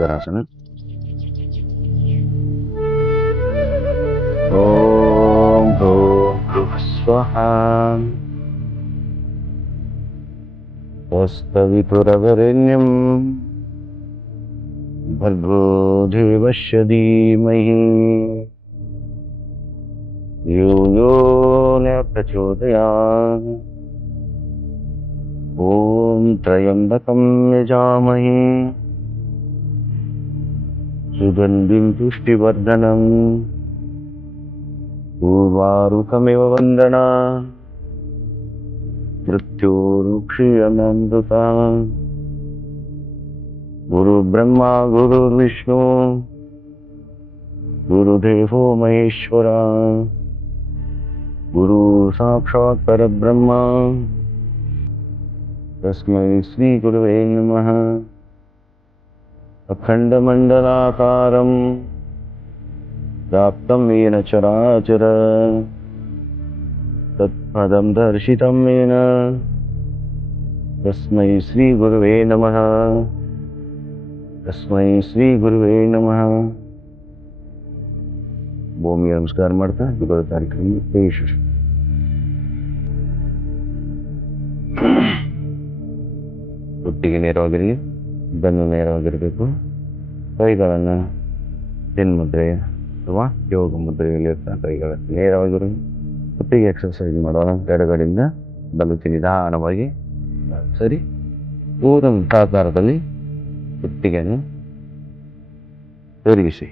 ನಮಸ್ಕಾರಾಸನ. ಓಂ ಭೂರ್ಭುವಃ ಸ್ವಃ. ತಸ್ತವಿತುರವರೆಣ್ಯಂ ಭರ್ಗೋ ದೇವಸ್ಯ ಧೀಮಹಿ ಯೋ ಯೋ ನ ಪ್ರಚೋದಯಾತ್. ಓಂ ತ್ರಯಂಬಕಂ ಯಜಾಮಹೇ ಸುಗಂಧಿಂ ಪುಷ್ಟಿವರ್ಧನಂ ಉರ್ವಾರುಕಮಿವ ವಂದನಾ ಮೃತ್ಯೋರ್ಮುಕ್ಷೀಯಮಾಮೃತಾಂ. ಗುರುರ್ಬ್ರಹ್ಮ ಗುರುರ್ವಿಷ್ಣು ಗುರುದೇವೋ ಮಹೇಶ್ವರ ಗುರು ಸಾಕ್ಷಾತ್ ಪರಬ್ರಹ್ಮ ತಸ್ಮೈ ಶ್ರೀ ಗುರವೇ ನಮಃ. ಅಖಂಡಮಂಡಲಾಕಾರಂ ವ್ಯಾಪ್ತಂ ಯೇನ ಚರಾಚರ ತತ್ಪದಂ ದರ್ಶಿತಂ ಯೇನ ತಸ್ಮೈ ಶ್ರೀ ಗುರವೇ ನಮಃ. ತಸ್ಮೈ ಶ್ರೀ ಗುರವೇ ನಮಃ. ಭೂಮಿಗೆ ನಮಸ್ಕಾರ ಮಾಡ್ತಾ ಇವರ ಕಾರ್ಯಕ್ರಮ ವಿಶೇಷ. ಹುಟ್ಟಿಗೆ ನೇರವಾಗಿರಲಿ, ಬೆನ್ನು ನೇರವಾಗಿರಬೇಕು. ಕೈಗಳನ್ನು ಮುದ್ರೆ ಅಥವಾ ಯೋಗ ಮುದ್ರೆಯಲ್ಲಿ ಇರ್ತಕ್ಕಂಥ ಕೈಗಳನ್ನು ನೇರವಾಗಿರಲಿ. ಹುಟ್ಟಿಗೆ ಎಕ್ಸರ್ಸೈಸ್ ಮಾಡೋಣ. ಎಡಗಡೆಯಿಂದ ಬಲುತಿ ನಿಧಾನವಾಗಿ ಸರಿ ಊರಂಥ ಆಕಾರದಲ್ಲಿ ಹುಟ್ಟಿಗೆಯನ್ನು ತಿರುಗಿಸಿ.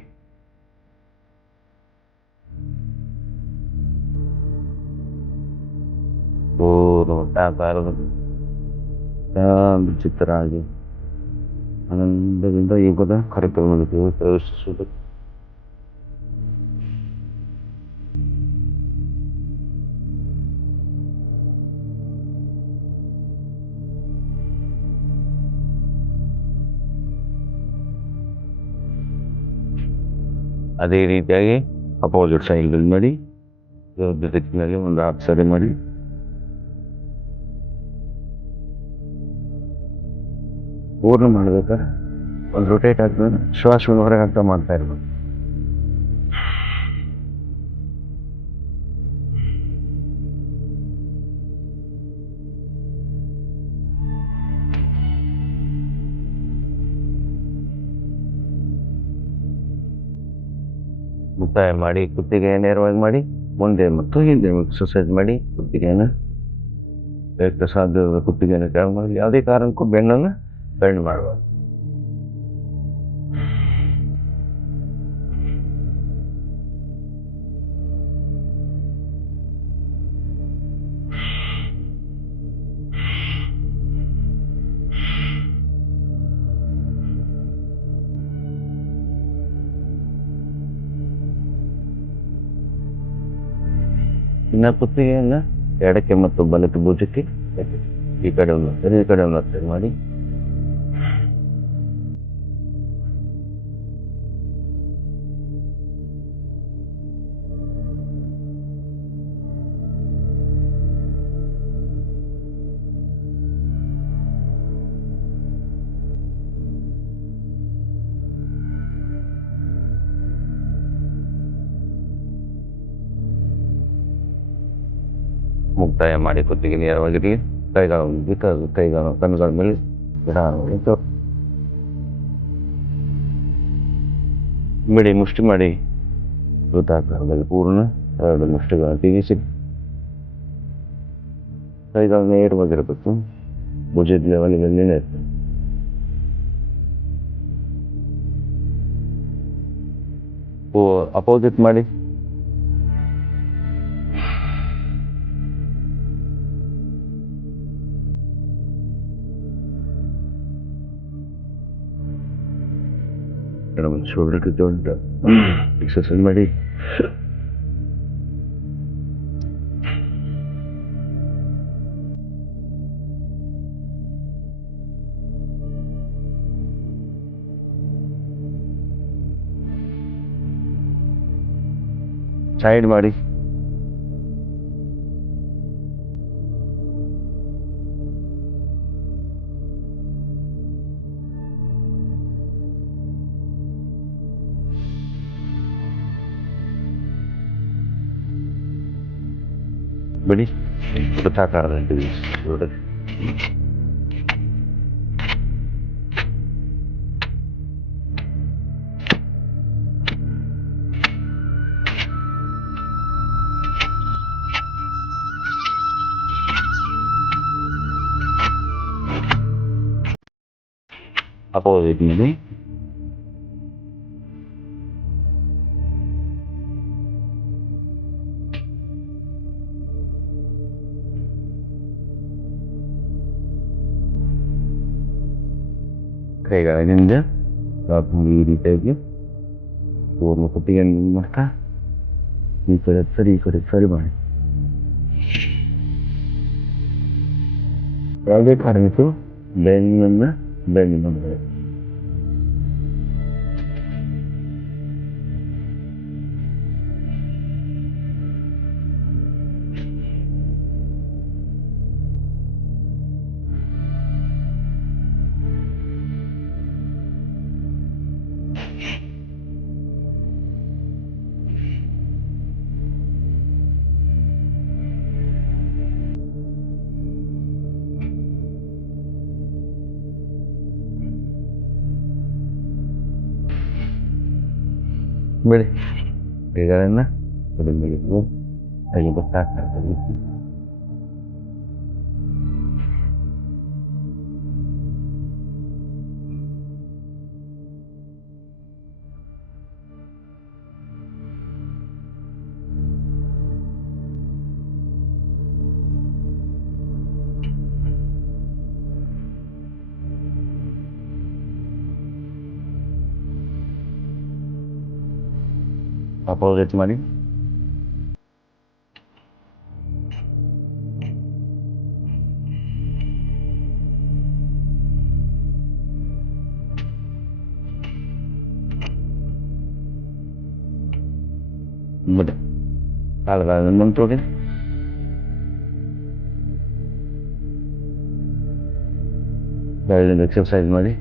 ಊರಂಥ ಆಕಾರದಲ್ಲಿ ಚಿತ್ತರಾಗಿ ಆನಂದದಿಂದ ಯೋಗದ ಕಾರ್ಯಕ್ರಮವನ್ನು ಪ್ರವೇಶಿಸುವುದು. ಅದೇ ರೀತಿಯಾಗಿ ಅಪೋಸಿಟ್ ಸೈಡ್ ಮಾಡಿ ದಿಕ್ಕಿನಲ್ಲಿ ಒಂದು ಹಾಫ್ ಸರಿ ಮಾಡಿ ಪೂರ್ಣ ಮಾಡ್ಬೇಕಾದ್ರೆ ಒಂದು ರೊಟೇಟ್ ಆಗ್ತದೆ. ಶ್ವಾಸವನ್ನು ಹೊರಗೆ ಹಾಕ್ತಾ ಮಾಡ್ತಾ ಇರ್ಬೋದು. ಮುಕ್ತಾಯ ಮಾಡಿ ಕುತ್ತಿಗೆ ನೇರವಾಗಿ ಮಾಡಿ ಮುಂದೆ ಮತ್ತು ಹಿಂದೆ ಎಕ್ಸರ್ಸೈಸ್ ಮಾಡಿ ಕುತ್ತಿಗೆಯನ್ನು ಎಷ್ಟು ಸಾಧ್ಯ ಕುತ್ತಿಗೆಯನ್ನು ಕೆಳಗೆ ಮಾಡಿ. ಯಾವುದೇ ಕಾರಣಕ್ಕೂ ಬೆನ್ನನ್ನು ಬೆಂಡ್ ಮಾಡಬಾರ್ದು. ಇನ್ನು ಕುತ್ತಿಗೆಯನ್ನು ಎಡಕ್ಕೆ ಮತ್ತು ಬಲಕ್ಕೆ ಭುಜಕ್ಕೆ ಈ ಕಡೆ ಒಂದು ಈ ಕಡೆ ಒಂದು ಮಾಡಿ ಮುಕ್ತಾಯ ಮಾಡಿ. ಕುತ್ತಿಗೆ ನೇರವಾಗಿರಲಿ. ಕೈಗಳು ಕಣ್ಣುಗಳ ಮೇಲೆ ಬಿಡಿ. ಮುಷ್ಟಿ ಮಾಡಿ ವೃತ್ತಾಕಾರದಲ್ಲಿ ಪೂರ್ಣ 2 ಮುಷ್ಟಿಗಳನ್ನು ತೆಗೆಸಿ ಕೈಗಳು ನೇರವಾಗಿರಬೇಕು. ಭುಜದ ಲೆವೆಲ್ನಲ್ಲಿ ಇರ್ತದೆ. ಅಪೋಸಿಟ್ ಮಾಡಿ. ಶೋಲ್ಡರ್ ಟು ಶೋಲ್ಡರ್ ಎಕ್ಸರ್ಸೈಸ್ ಮಾಡಿ. ಸೈಡ್ ಮಾಡಿ. ಬಿಡಿ ಗೊತ್ತಾಗ್ತದೆ ನೋಡಿ. ಅಪೋಸಿಟ್ ಮೇಲೆ ಕೈಗಳಿಂದ ಈ ರೀತಿಯಾಗಿ ಪೂರ್ಣ ಕುತ್ತಿಗೆಯನ್ನು ಮಾಡ್ತಾ ಈ ಕಡೆ ಸರಿ ಮಾಡಿ. ಯಾವುದೇ ಕಾರಣಕ್ಕೂ ಬೆನ್ನಿನ ಬಿಡಿ ಕೈಗಳನ್ನು ಕುಡಿಬೇಕು. ಹಾಗೆ ಗೊತ್ತಾಗ್ತದೆ. ಅಪೋಸಿಟ್ ಮಾಡಿ. ಬಿಡಿ ಕಾಲುಗಳನ್ನು ಮುಂತೋಗಿ ಎಕ್ಸರ್ಸೈಸ್ ಮಾಡಿ.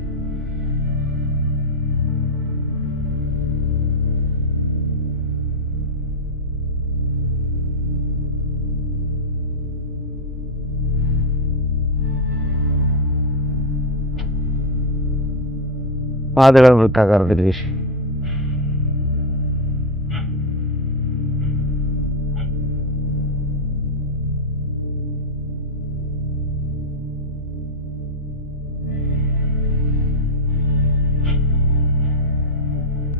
ಪಾದಗಳ ವೃತ್ತಾಕಾರದಲ್ಲಿ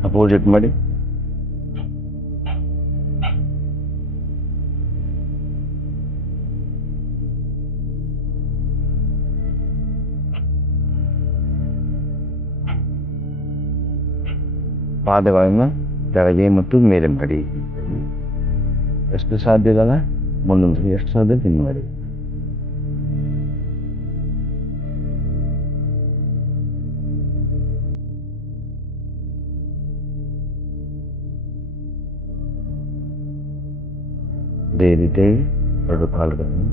ಅಪೋಸಿಟ್ ಮಾಡಿ. ಪಾದಗಳನ್ನು ಕೆಳಗೆ ಮತ್ತು ಮೇಲೆ ಮಾಡಿ. ಎಷ್ಟು ಸಾಧ್ಯದಲ್ಲ ಮುಂದೆ ಎಷ್ಟು ಸಾಧ್ಯ ತಿನ್ನು ಮಾಡಿ. ಅದೇ ರೀತಿ ಎರಡು ಕಾಲುಗಳನ್ನು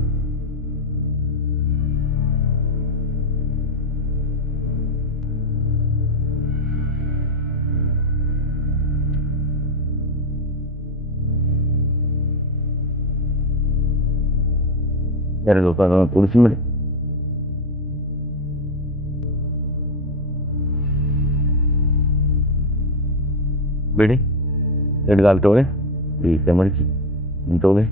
ಎರಡು ಕಾಲನ್ನು ಕೂಡಿಸಿ ಮಾಡಿ. ಬಿಡಿ ಎರಡು ಕಾಲು ತಗೊಳ್ಳಿ. ಈ ಕೈ ಮಡಿಸಿ ತಗೊಳ್ಳಿ.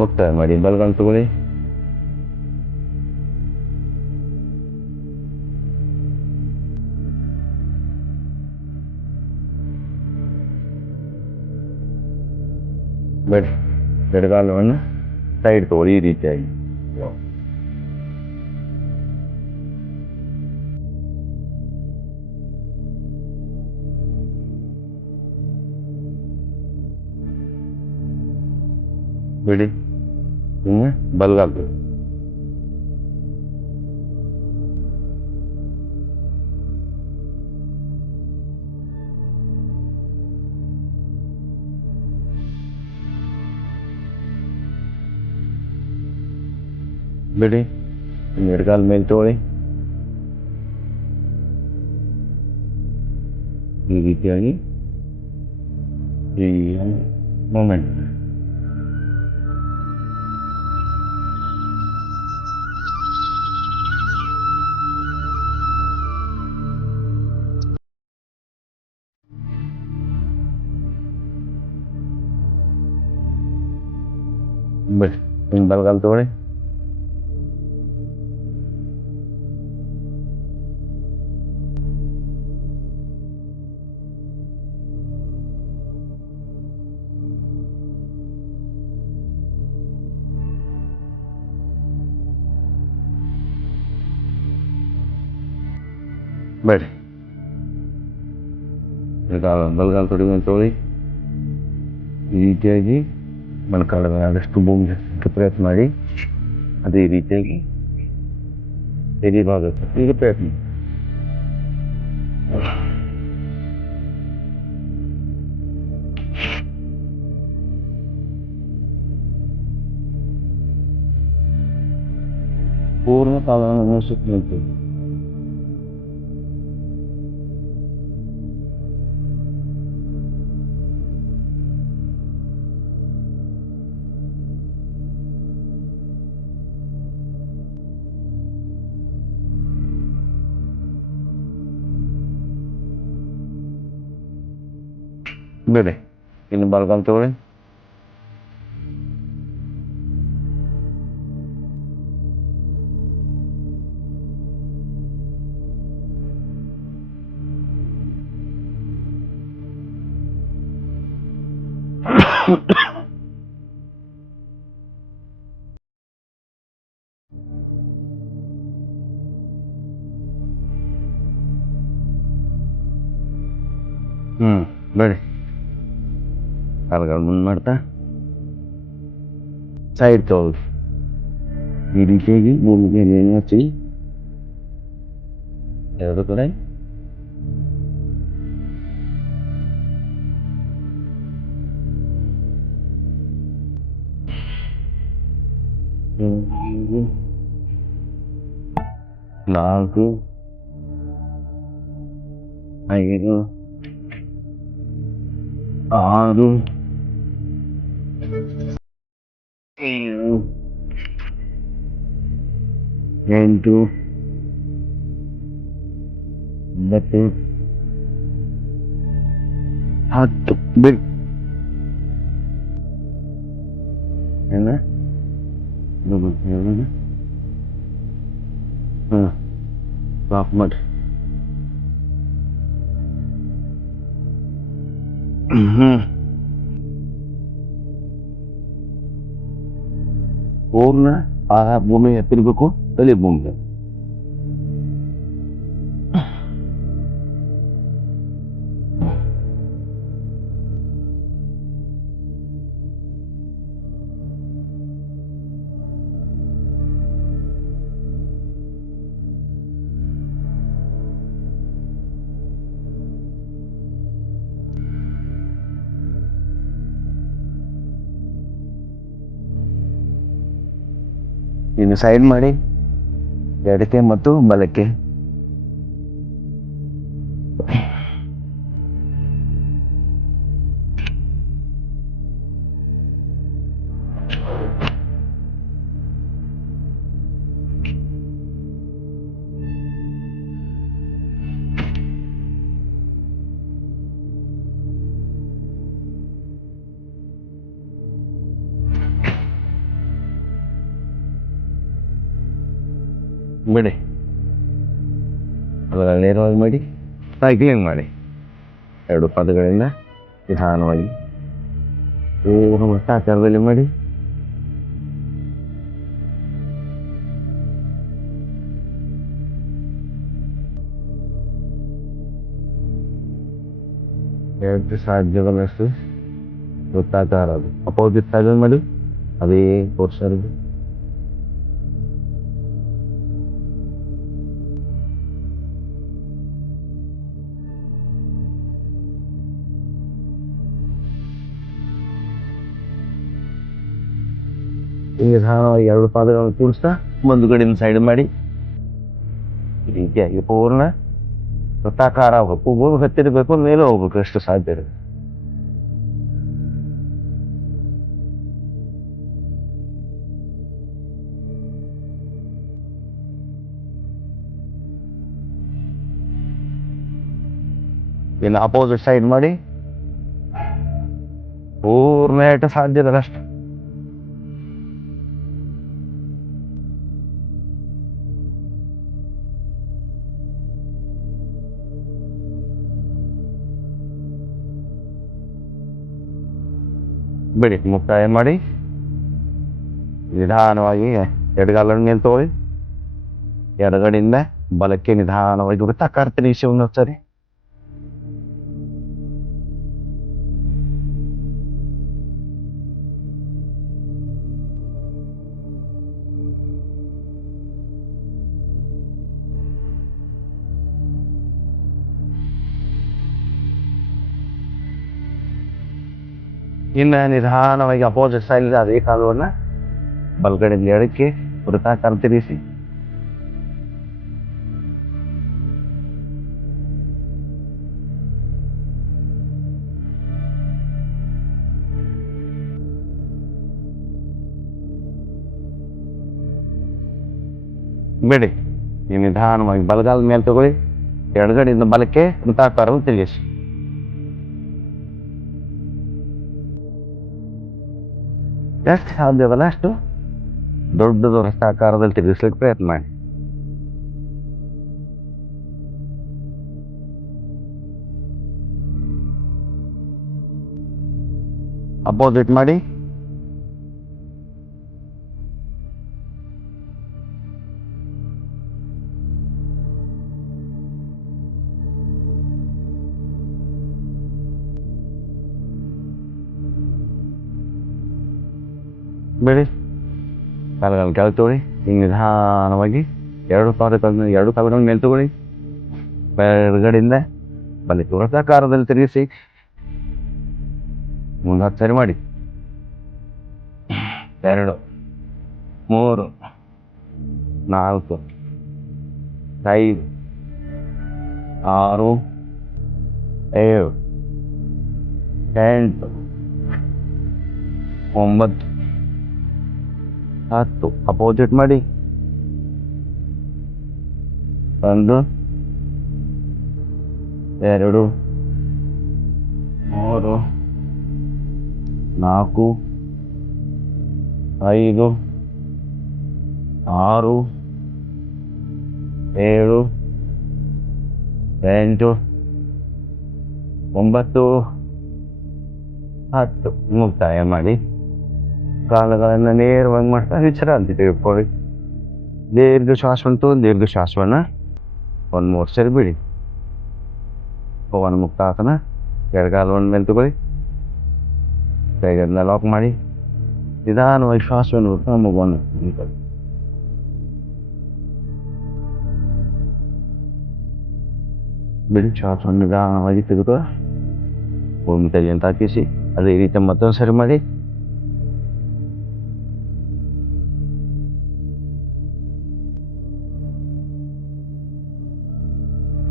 ಮುಕ್ತಾಯ ಮಾಡಿ. ಬಲಗಾಲು ತಗೊಳ್ಳಿ. ಬೇಡಿ ಎಡಗಾಲವನ್ನು ಸೈಡ್ ತಗೊಳ್ಳಿ ಈ ರೀತಿಯಾಗಿ. ಬಿಡಿ ಬಲಗಾಲು ಬಿಡಿ ಎಡಗಾಲ ಮೇಲೆ ತಗೊಳ್ಳಿ. ಈ ರೀತಿಯಾಗಿ ಈ ಮೂಮೆಂಟ್ ಬಟ್ ಇನ್ನು ಬಲಗಾಲ ತಗೊಳ್ಳಿ. ಬೇಡ ಬಲಗಾಲ ತೊಡಿಕೊಂಡು ತಗೊಳ್ಳಿ. ಈ ರೀತಿಯಾಗಿ ಮೊಣಕಾಲ ಆದಷ್ಟು ಭೂಮಿಗೆ ಪ್ರಯತ್ನ ಮಾಡಿ. ಅದೇ ರೀತಿಯಾಗಿ ಎದೆ ಭಾಗಕ್ಕೆ ಈಗ ಪ್ರಯತ್ನ. ಪೂರ್ಣ ಕಾಲವನ್ನು ಸುತ್ತಬೇಕು. ಬೇಡ ಇನ್ನು ಬಲಗಾಲ ತಗೊಳ್ಳಿ. ಬೇಡ ಕಾಲುಗಳು ಮುಂದೆ ಮಾಡ್ತಾ ಸೈಡ್ ತಗೊಳ್ಳಿ. ಈ ರೀತಿಯಾಗಿ ಭೂಮಿಗೆ ಎಣ್ಣೆ ಹಚ್ಚಿ ಎರಡು ಕಡೆ ನಾಲ್ಕು 5 6 7 8 9 10 ಬಿಡಿ ಏನ ಸಾಫ್ ಮಾಡಿ. ಪೂರ್ಣ ಆ ಭೂಮಿ ಎತ್ತಿರ್ಬೇಕು. ತಲೆ ಭೂಮಿಗೆ ಇನ್ನು ಸೈಡ್ ಮಾಡಿ ಎಡಕ್ಕೆ ಮತ್ತು ಬಲಕ್ಕೆ. ಬಿಡಿ ಅದರ ನೇರವಾಗಿ ಮಾಡಿ ಸೈಕ್ಲಿಂಗ್ ಮಾಡಿ. ಎರಡು ಪಾದಗಳಿಂದ ನಿಧಾನವಾಗಿ ಮಟ್ಟ ಆಕಾರದಲ್ಲಿ ಮಾಡಿ. ಎರಡು ಸಾಧ್ಯದಷ್ಟು ವೃತ್ತಾಕಾರ ಅದು ಅಪೋಸಿಟ್ ಸೈಡ್ ಮಾಡಿ ಅದೇ ಪೋರ್ಷನ್ ನಿಧಾನವಾಗಿ ಎರಡು ಪಾದಗಳನ್ನು ಕೂಡಿಸ್ತಾ ಮುಂದುಗಡೆಯಿಂದ ಸೈಡ್ ಮಾಡಿ ಈ ರೀತಿಯಾಗಿ ಪೂರ್ಣ ವೃತ್ತಾಕಾರ ಹೋಗ್ಬೇಕು, ಭೂಮಿ ಹತ್ತಿರಬೇಕು, ಮೇಲೆ ಹೋಗ್ಬೇಕು ಎಷ್ಟು ಸಾಧ್ಯ ಇರುತ್ತೆ. ಇನ್ನು ಅಪೋಸಿಟ್ ಸೈಡ್ ಮಾಡಿ ಪೂರ್ಣ ಎಷ್ಟು ಸಾಧ್ಯ ಇದೆ ಅಷ್ಟು. ಬಿಡಿ, ಮುಕ್ತಾಯ ಮಾಡಿ ನಿಧಾನವಾಗಿ ಎಡಗಾಲನ್ನು ಮೇಲೆ ತಗೊಳ್ಳಿ. ಎಡಗಡೆಯಿಂದ ಬಲಕ್ಕೆ ನಿಧಾನವಾಗಿ ವೃತ್ತಾಕಾರ ತಿರುಗಿಸಿ ಒಂದೊಂದ್ಸರಿ. ಇನ್ನು ನಿಧಾನವಾಗಿ ಅಪೋಸಿಟ್ ಸೈಡ್ ಅದೇ ಕಾಲವನ್ನು ಬಲಗಡೆಯಿಂದ ಎಡಕ್ಕೆ ವೃತ್ತಾಕಾರ ತಿರುಗಿಸಿ. ಬಿಡಿ, ನೀವು ನಿಧಾನವಾಗಿ ಬಲಗಾಲದ ಮೇಲೆ ತಗೊಳ್ಳಿ, ಎಡಗಡೆಯಿಂದ ಬಲಕ್ಕೆ ವೃತ್ತಾಕಾರವನ್ನು ತಿರುಗಿಸಿ. ಎಷ್ಟು ಸಾಧ್ಯವಲ್ಲ ಅಷ್ಟು ದೊಡ್ಡದು ವೃತ್ತಾಕಾರದಲ್ಲಿ ತಿರುಗಿಸ್ಲಿಕ್ಕೆ ಪ್ರಯತ್ನ ಮಾಡಿ. ಅಪೋಸಿಟ್ ಮಾಡಿ. ಬಿಡಿ, ಕಾಲುಗಳನ್ನು ಕೆಳಗೆ ತಗೊಳ್ಳಿ. ಹಿಂಗೆ ನಿಧಾನವಾಗಿ ಎರಡು ಕಾಲುಗಳನ್ನು ಮೇಲೆ ತಗೊಳ್ಳಿ. ಎಡಗಡೆಯಿಂದ ಬಲಕ್ಕೆ ವೃತ್ತಾಕಾರದಲ್ಲಿ ತಿರುಗಿಸಿ ಮುಂದೆ 10 ಸರಿ ಮಾಡಿ. 2, 3, 4, 5, 6, 7, 8, 9, 10. ಅಪೋಸಿಟ್ ಮಾಡಿ. 1, 2, 3, 4, 5, 6, 7, 8, 9, 10. ಮುಕ್ತಾಯ ಮಾಡಿ. ಕಾಲುಗಳನ್ನು ನೇರವಾಗಿ ಮಾಡ್ತಾ ವಿಶ್ರಾಂತಿ ತೆಗೆದುಕೊಳ್ಳಿ. ದೀರ್ಘ ಶ್ವಾಸವಂತೂ ದೀರ್ಘ ಶ್ವಾಸವನ್ನು 1-3 ಸರಿ ಬಿಡಿ. ಪವನ ಮುಕ್ತಾಸನ. ಎಡಗಾಲವನ್ನು ಮೇಲೆ ತಗೊಳ್ಳಿ, ಕೈಗಳನ್ನ ಲಾಕ್ ಮಾಡಿ ನಿಧಾನವಾಗಿ ಶ್ವಾಸವನ್ನು ಬಿಟ್ಟು ಮಗುವನ್ನು ನಿಂತಲ್ಲಿ. ಬಿಡಿ, ಶ್ವಾಸವನ್ನು ನಿಧಾನವಾಗಿ ತೆಗೆದು ಭೂಮಿ ತೆಗೆಯನ್ನು ತಾಕಿಸಿ ಅದೇ ರೀತಿ ಮತ್ತೊಂದು ಸರಿ ಮಾಡಿ.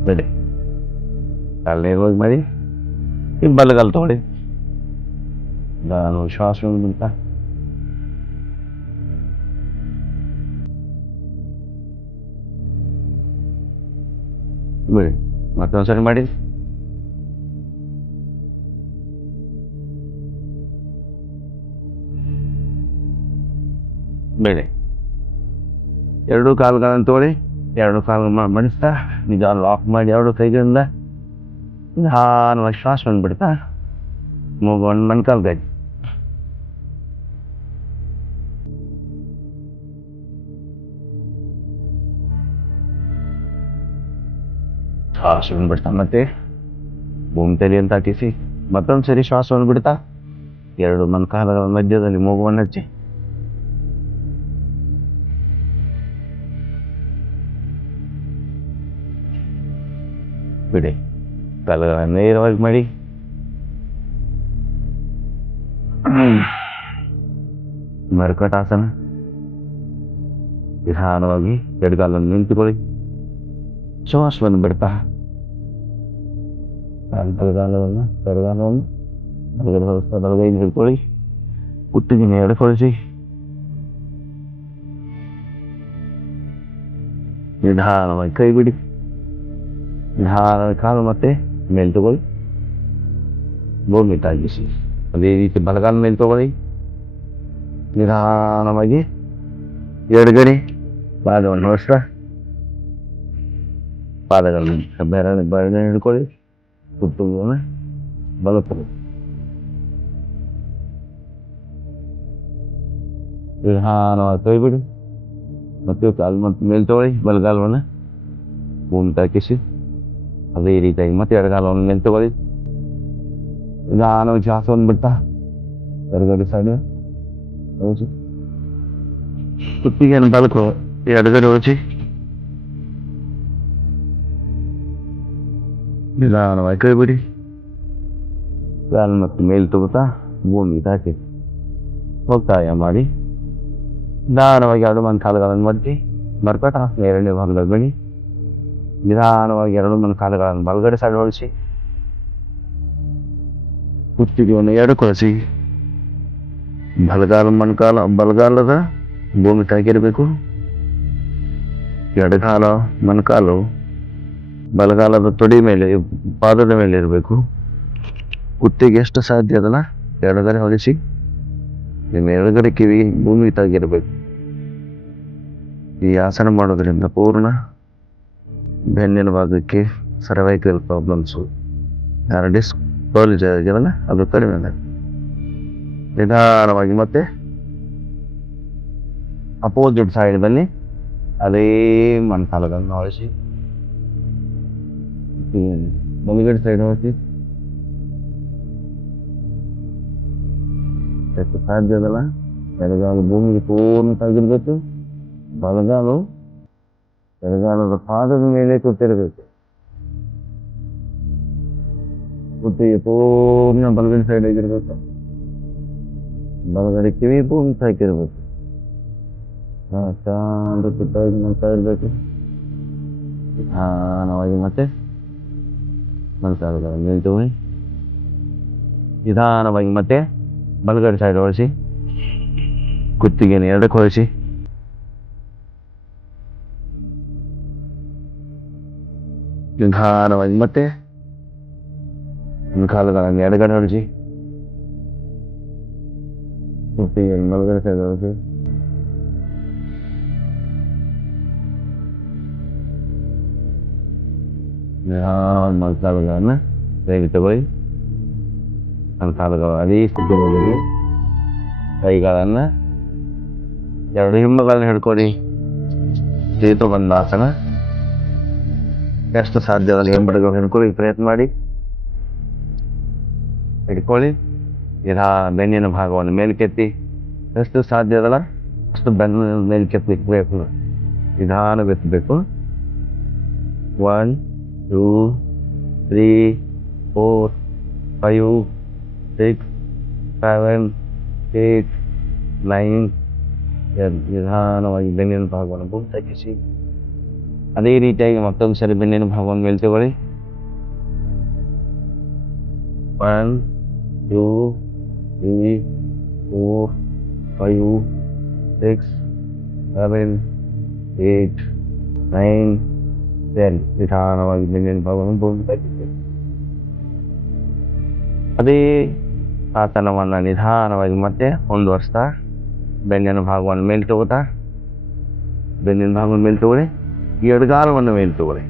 ಬಿಡಿ, ಕಾಲು ನೇರವಾಗಿ ಮಾಡಿ. ಈ ಬಲಗಾಲು ತಗೊಳ್ಳಿ, ನಾನು ಶ್ವಾಸವನ್ನು ಬಿಡ್ತ ಬಿಡಿ. ಮತ್ತೊಂದ್ಸರಿ ಮಾಡಿ. ಬೇಡ, ಎರಡು ಕಾಲುಗಳನ್ನು ತಗೊಳ್ಳಿ. ಎರಡು ಕಾಲು ಮಡಿಸ್ತಾ ನಿಧಾನ ಲಾಕ್ ಮಾಡಿ ಎರಡು ಕೈಗಳಿಂದ ನಿಧಾನವಾಗಿ ಶ್ವಾಸವನ್ನು ಬಿಡ್ತಾ ಮೂಗವನ್ನು ಮೊಣಕಾಲು ಗಾಡಿ. ಶ್ವಾಸವನ್ನು ಬಿಡ್ತಾ ಮತ್ತೆ ಭೂಮಿ ತಲೆಯನ್ನು ತಾಕಿಸಿ ಮತ್ತೊಂದು ಸರಿ ಶ್ವಾಸವನ್ನು ಬಿಡ್ತಾ ಎರಡು ಮೊಣಕಾಲುಗಳ ಮಧ್ಯದಲ್ಲಿ ಮೂಗವನ್ನು ಹಚ್ಚಿ ಬಿಡಿ. ಕಾಲುಗಳನ್ನು ನೇರವಾಗಿ ಮಾಡಿ ಮರ್ಕಟಾಸನ. ನಿಧಾನವಾಗಿ ಎಡಗಾಲನ್ನು ನಿಂತುಕೊಳ್ಳಿ. ಶ್ವಾಸವನ್ನು ಬಿಡ್ತಾ ಬಲಗಾಲವನ್ನು ಬಲಗೈದು ಹಿಡ್ಕೊಳ್ಳಿ. ಕುತ್ತಿಗೆನ ಎಡಕೊಳಿಸಿ. ನಿಧಾನವಾಗಿ ಕೈ ಬಿಡಿ. ನಿಧಾನವಾಗಿ ಕಾಲು ಮತ್ತೆ ಮೇಲೆ ತಗೊಳ್ಳಿ. ಭೂಮಿ ತಾಗಿಸಿ. ಅದೇ ರೀತಿ ಬಲಗಾಲ ಮೇಲೆ ತಗೊಳ್ಳಿ. ನಿಧಾನವಾಗಿ ಎಡಗಡೆ ಪಾದವನ್ನು ಹೊರಸ್ತಾ ಪಾದಗಳನ್ನು ಬೆರಳು ಹಿಡ್ಕೊಳ್ಳಿ. ಕುತ್ತುಗಳನ್ನು ಬಲಕ್ಕೆ ನಿಧಾನವಾಗಿ ಕೈ ಬಿಡಿ. ಮತ್ತೆ ಕಾಲು ಮತ್ತೆ ಮೇಲೆ ತಗೊಳ್ಳಿ. ಬಲಗಾಲವನ್ನು ಭೂಮಿ ತಾಕಿಸಿ. ಅದೇ ರೀತಿಯಾಗಿ ಮತ್ತೆ ಎಡಗಾಲವನ್ನು ಮೇಲೆ ತಗೊಳ್ಳಿ. ನಿಧಾನವಾಗಿ ಶ್ವಾಸವನ್ನು ಬಿಡ್ತಾ ಎಡಗಡೆ ಸೈಡ್ ಕುತ್ತಿಗೆಯನ್ನು ಬಲಕ್ಕೆ ಎಡಗಡೆ ಒಳಿಸಿ. ನಿಧಾನವಾಗಿ ಕೈ ಬಿಡಿ. ಕಾಲು ಮತ್ತೆ ಮೇಲೆ ತಗೋತಾ ಭೂಮಿ ತಾಕಿ ಒತ್ತಾಯ ಮಾಡಿ ನಿಧಾನವಾಗಿ ಎರಡು ಮನ ಕಾಲುಗಳನ್ನು ಮಡ್ಚಿ ಮರ್ಕಟಾಸನ ಎರಡನೇ ಭಾಗದಲ್ಲಿ ಬನ್ನಿ. ನಿಧಾನವಾಗಿ ಎರಡು ಮನ ಕಾಲುಗಳನ್ನು ಬಲಗಡೆ ಸೈಡ್ ಹೊಳಿಸಿ. ಕುತ್ತಿಗೆಯನ್ನು ಎಡಕೊಳಿಸಿ. ಬಲಗಾಲದ ಭೂಮಿ ತಾಕಿರಬೇಕು. ಎಡಗಾಲ ಮೊಣಕಾಲು ಬಲಗಾಲದ ತೊಡಿ ಮೇಲೆ ಪಾದದ ಮೇಲೆ ಇರಬೇಕು. ಕುತ್ತಿಗೆ ಎಷ್ಟು ಸಾಧ್ಯ ಅದಲ್ಲ ಎಡಗಡೆ ಹೊಲಿಸಿ. ನಿಮ್ಮ ಎಡಗಡೆ ಕಿವಿ ಭೂಮಿ ತಾಗಿರಬೇಕು. ಈ ಆಸನ ಮಾಡೋದ್ರಿಂದ ಪೂರ್ಣ ಬೆನ್ನಿನ ಭಾಗಕ್ಕೆ ಸರ್ವೈಕಲ್ ಪ್ರಾಬ್ಲಮ್ಸು ಡಿಸ್ಕ್ ಆಗಿರಲ್ಲ ಅದು ಕಡಿಮೆ ಆಗುತ್ತೆ. ನಿಧಾನವಾಗಿ ಮತ್ತೆ ಅಪೋಸಿಟ್ ಸೈಡ್ ಬನ್ನಿ. ಅದೇ ಮೊಣಕಾಲುಗಳನ್ನು ಹೊಳಿಸಿ. ಬಲಗಡೆ ಸೈಡ್ ಹೊಳಿಸಿ. ಎಷ್ಟು ಸಾಧ್ಯ ಅದಲ್ಲ ಎಡಗಾಲು ಭೂಮಿಗೆ ಪೂರ್ಣ ತಾಗಿರ್ಬೇಕು. ಎಡಗಾಲದ ಪಾದದ ಮೇಲೆ ಕೂತಿರ್ಬೇಕು. ಕುತ್ತಿಗೆ ಪೂರ್ಣ ಬಲಗಡೆ ಸೈಡ್ ಆಗಿರ್ಬೇಕು. ಬಲಗಡೆ ಕಿವಿ ಭೂಮಿ ತಾಕಿರ್ಬೇಕು. ಮಾಡ್ತಾ ಇರ್ಬೇಕು. ನಿಧಾನವಾಗಿ ಮತ್ತೆ ಮೊಣಕಾಲುಗಳನ್ನು ಮೇಲೆ ತಗೊಳ್ಳಿ. ನಿಧಾನವಾಗಿ ಮತ್ತೆ ಬಲಗಡೆ ಸೈಡ್ ಹೊಳಿಸಿ. ಕುತ್ತಿಗೆಯನ್ನು ಎಡಕ್ಕೆ ಹೊಳಿಸಿ. ನಿಧಾನವಾಗಿ ಮತ್ತೆ ಕಾಲುಗಳನ್ನು ಎಡಗಡೆ ಹೊಳಿಸಿ. ಕುತ್ತಿಗೆಯನ್ನು ಬಲಗಡೆ ಸೈಡ್ ಹೊಳಿಸಿ. ಮೊಣಕಾಲುಗಳನ್ನು ಕೈಗೆ ತಗೊಳ್ಳಿ. ಮೊಣಕಾಲುಗಳು ಅದೇ ಸ್ಥಿತಿಯಲ್ಲಿ ಕೈಗಳನ್ನು ಎರಡು ಹಿಂಬಗಳನ್ನು ಹಿಡ್ಕೊಳ್ಳಿ. ಸೇತುಬಂಧಾಸನ ಎಷ್ಟು ಸಾಧ್ಯದಲ್ಲಿ ಹಿಂಬಡಿಗಳು ಹಿಡ್ಕೊಳ್ಳಿ ಪ್ರಯತ್ನ ಮಾಡಿ. ಹಿಡ್ಕೊಳ್ಳಿ. ಬೆನ್ನಿನ ಭಾಗವನ್ನು ಮೇಲ್ಕೆತ್ತಿ ಎಷ್ಟು ಸಾಧ್ಯ ಅದಲ್ಲ ಅಷ್ಟು ಬೆನ್ನು ಮೇಲ್ಕೆತ್ತಲಿಕ್ಕೆ ಪ್ರಯತ್ನ ನಿಧಾನವೆತ್ತಬೇಕು. 1 2 3 4 5 6 7 8 9 10 ನಿಧಾನವಾಗಿ ಬೆನ್ನಿನ ಭಾಗವನ್ನು ಭೂಮಿ ತಗ್ಗಿಸಿ. ಅದೇ ರೀತಿಯಾಗಿ ಮತ್ತೊಂದು ಸರಿ ಬೆನ್ನಿನ ಭಾಗವನ್ನು ಮೇಲೆ ತಗೊಳ್ಳಿ. 1 2 3 4 5 6 7 8 9 10 ನಿಧಾನವಾಗಿ ಬೆನ್ನಿನ ಭಾಗವನ್ನು ಭೂಮಿ ತಗ್ಗಿಸಿ. ಅದೇ ಆಸನವನ್ನು ನಿಧಾನವಾಗಿ ಮತ್ತೆ ಮುಂದುವರಿಸ್ತಾ ಬೆನ್ನಿನ ಭಾಗವನ್ನು ಮೇಲೆ ತಗೋತಾ ಬೆನ್ನಿನ ಭಾಗವನ್ನು ಮೇಲೆ ತಗೊಳ್ಳಿ. ಎಡಗಾಲವನ್ನು ಮೇಲೆ ತಗೊಳ್ಳಿ.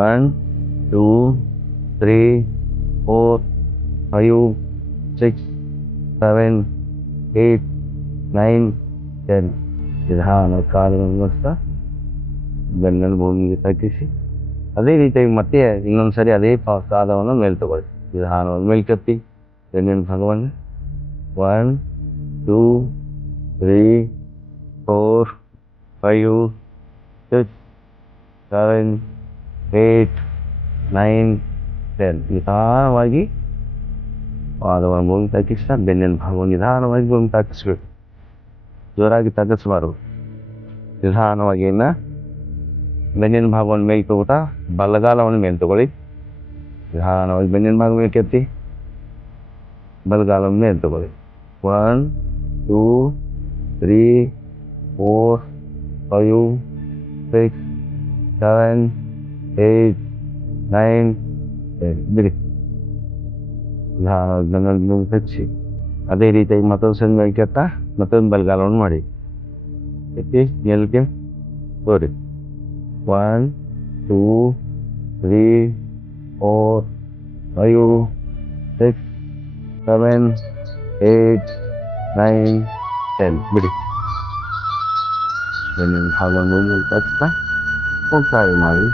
1 2 3 4 5 6 7 8 9 10 ನಿಧಾನ ಕಾಲನ್ನು ಮುಗಿಸ್ತಾ ಬೆನ್ನನ್ನು ಭೂಮಿಗೆ ತಗ್ಗಿಸಿ. ಅದೇ ರೀತಿಯಾಗಿ ಮತ್ತೆ ಇನ್ನೊಂದು ಸರಿ ಅದೇ ಪಾದವನ್ನು ಮೇಲೆ ತಗೊಳ್ಳಿ. ನಿಧಾನವನ್ನು ಮೇಲ್ಕೆತ್ತಿ ಬೆನ್ನಿನ ಭಾಗವನ್ನು 1 2 3 4 5 6 7 8 9 10 ನಿಧಾನವಾಗಿ ಪಾದವನ್ನು ಭೂಮಿ ತಾಕಿಸ್ತಾ ಬೆನ್ನಿನ ಭಾಗವನ್ನು ನಿಧಾನವಾಗಿ ಭೂಮಿ ತಾಕಿಸ್ಬೇಕು. ಜೋರಾಗಿ ತಾಕಿಸ್ಬಾರ್ದು. ನಿಧಾನವಾಗಿ ಇನ್ನು ಬೆನ್ನಿನ ಭಾಗವನ್ನು ಮೇಲೆ ತಗೋತಾ ಬಲಗಾಲವನ್ನು ಮೇಲೆ ತಗೊಳ್ಳಿ. ನಿಧಾನವಾಗಿ ಬೆನ್ನಿನ ಭಾಗ ಮೇಲೆ ಕೆತ್ತಿ ಬಲಗಾಲವನ್ನು ಮೇಲೆ ತಗೊಳ್ಳಿ. 1 2 3 4 5 6 7 8 9 10 ಬಿಡಿ. ನಿಧಾನವಾಗಿ ಹಚ್ಚಿ ಅದೇ ರೀತಿಯಾಗಿ ಮತ್ತೊಂದು ಸಣ್ಣ ಮೇಲೆ ಕೆತ್ತಾ ಮತ್ತೊಂದು ಬಲಗಾಲವನ್ನು ಮಾಡಿ ಎತ್ತಿ ಮೇಲಕ್ಕೆ ತೋರಿ. 1 2 3 4 5 6 7 8 9 10 ಬಿಡಿ. ಬೆನ್ನಿನ ಭಾಗವನ್ನು ಹಚ್ತಾ ಹೋಗ್ತಾ ಮಾಡಿ